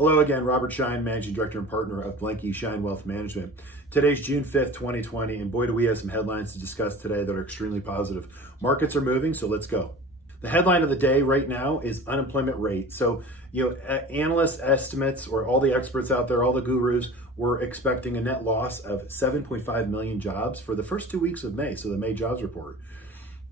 Hello again, Robert Schein, Managing Director and Partner of Blanke Schein Wealth Management. Today's June 5th, 2020, and boy do we have some headlines to discuss today that are extremely positive. Markets are moving, so let's go. The headline of the day right now is unemployment rate. So, analyst estimates, or all the experts out there, all the gurus, were expecting a net loss of 7.5 million jobs for the first 2 weeks of May, so the May jobs report.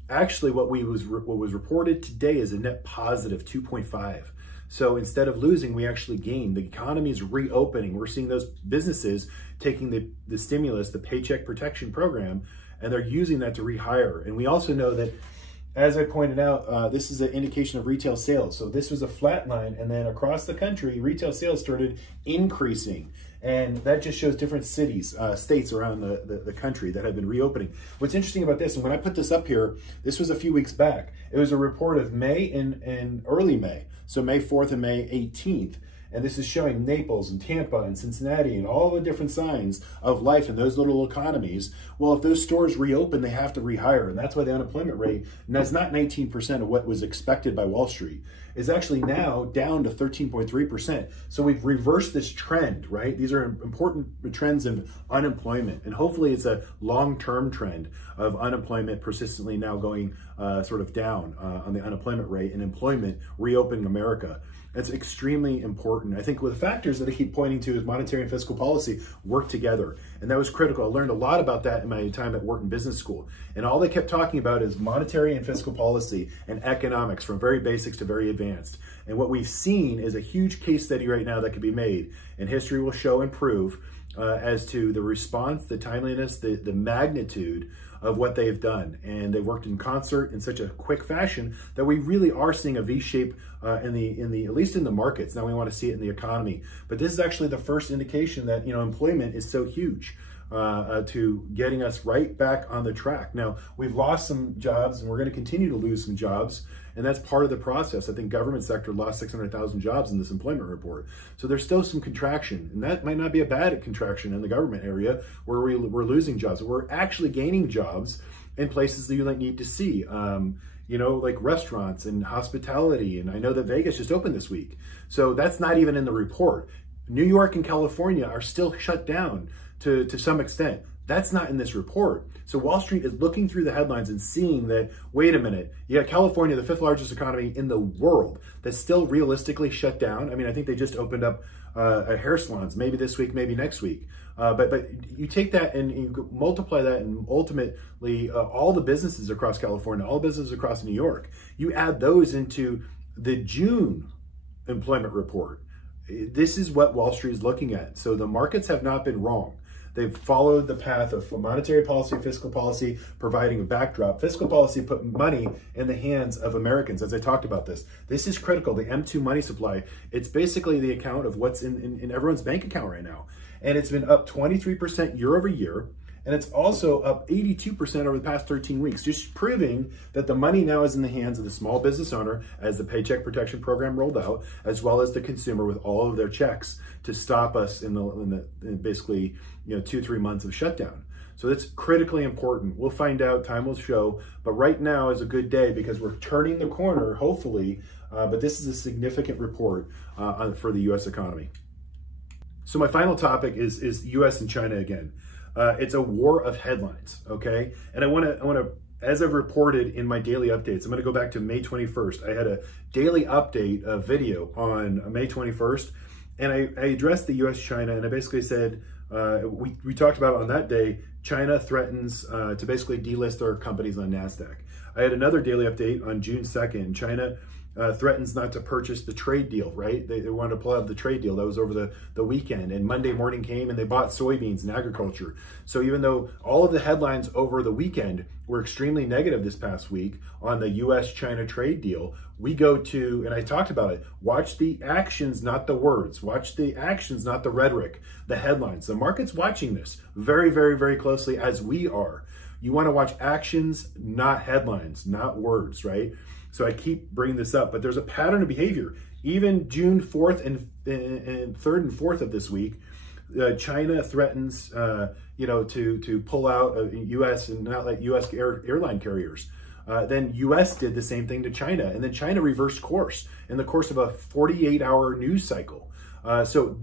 Actually, what was reported today is a net positive 2.5. So instead of losing, we actually gained. The economy is reopening. We're seeing those businesses taking the stimulus, the Paycheck Protection Program, and they're using that to rehire. And we also know that, as I pointed out, this is an indication of retail sales. So this was a flat line, and then across the country, retail sales started increasing. And that just shows different cities, states around the country that have been reopening. What's interesting about this, and when I put this up here, this was a few weeks back. It was a report of May and early May. So May 4th and May 18th. And this is showing Naples and Tampa and Cincinnati and all the different signs of life in those little economies. Well, if those stores reopen, they have to rehire. And that's why the unemployment rate, and that's not 19% of what was expected by Wall Street, is actually now down to 13.3%. So we've reversed this trend, right? These are important trends in unemployment. And hopefully it's a long-term trend of unemployment persistently now going sort of down on the unemployment rate and employment reopening America. That's extremely important. I think with the factors that I keep pointing to is monetary and fiscal policy work together. And that was critical. I learned a lot about that in my time at Wharton Business School. And all they kept talking about is monetary and fiscal policy and economics, from very basics to very advanced. And what we've seen is a huge case study right now that could be made, and history will show and prove as to the response, the timeliness, the magnitude of what they've done. And they worked in concert in such a quick fashion that we really are seeing a V-shape at least in the markets. Now we want to see it in the economy. But this is actually the first indication that, employment is so huge to getting us right back on the track. Now, we've lost some jobs and we're going to continue to lose some jobs. And that's part of the process. I think government sector lost 600,000 jobs in this employment report. So there's still some contraction, and that might not be a bad contraction in the government area where we're losing jobs. We're actually gaining jobs in places that you need to see, like restaurants and hospitality. And I know that Vegas just opened this week. So that's not even in the report. New York and California are still shut down to some extent. That's not in this report. So Wall Street is looking through the headlines and seeing that, wait a minute, you got California, the 5th largest economy in the world, that's still realistically shut down. I mean, I think they just opened up hair salons, maybe this week, maybe next week. But you take that and you multiply that, and ultimately all the businesses across California, all businesses across New York, you add those into the June employment report. This is what Wall Street is looking at. So the markets have not been wrong. They've followed the path of monetary policy, fiscal policy, providing a backdrop. Fiscal policy put money in the hands of Americans, as I talked about this. This is critical, the M2 money supply. It's basically the account of what's in everyone's bank account right now. And it's been up 23% year over year. And it's also up 82% over the past 13 weeks, just proving that the money now is in the hands of the small business owner as the Paycheck Protection Program rolled out, as well as the consumer with all of their checks to stop us in basically 2-3 months of shutdown. So that's critically important. We'll find out, time will show, but right now is a good day because we're turning the corner, hopefully, but this is a significant report for the U.S. economy. So my final topic is U.S. and China again. It's a war of headlines, okay? And I want to, as I've reported in my daily updates, I'm going to go back to May 21st. I had a daily update video on May 21st, and I addressed the U.S. China, and I basically said, we talked about on that day, China threatens to basically delist their companies on NASDAQ. I had another daily update on June 2nd. China threatens not to purchase the trade deal, right? They wanted to pull out the trade deal. That was over the weekend. And Monday morning came and they bought soybeans and agriculture. So even though all of the headlines over the weekend were extremely negative this past week on the US-China trade deal, we go to, and I talked about it, watch the actions, not the words. Watch the actions, not the rhetoric, the headlines. The market's watching this very, very, very closely, as we are. You want to watch actions, not headlines, not words, right? So I keep bringing this up, but there's a pattern of behavior. Even June 4th and 3rd and 4th of this week, China threatens, to pull out of U.S. and not let U.S. airline carriers. Then U.S. did the same thing to China, and then China reversed course in the course of a 48-hour news cycle. So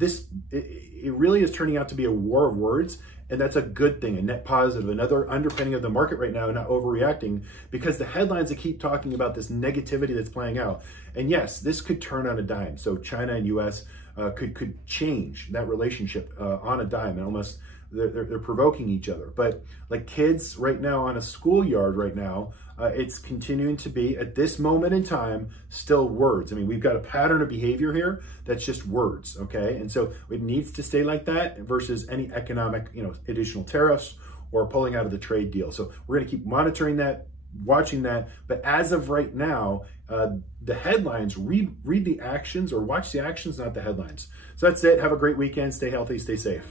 it really is turning out to be a war of words, and that's a good thing, a net positive, another underpinning of the market right now, not overreacting, because the headlines that keep talking about this negativity that's playing out. And yes, this could turn on a dime. So China and US could change that relationship on a dime, and almost they're provoking each other. But like kids right now on a schoolyard right now, it's continuing to be, at this moment in time, still words. I mean, we've got a pattern of behavior here that's just words, okay? And so it needs to stay like that versus any economic, additional tariffs or pulling out of the trade deal. So we're gonna keep monitoring that, watching that. But as of right now, the headlines, read the actions, or watch the actions, not the headlines. So that's it. Have a great weekend. Stay healthy, stay safe.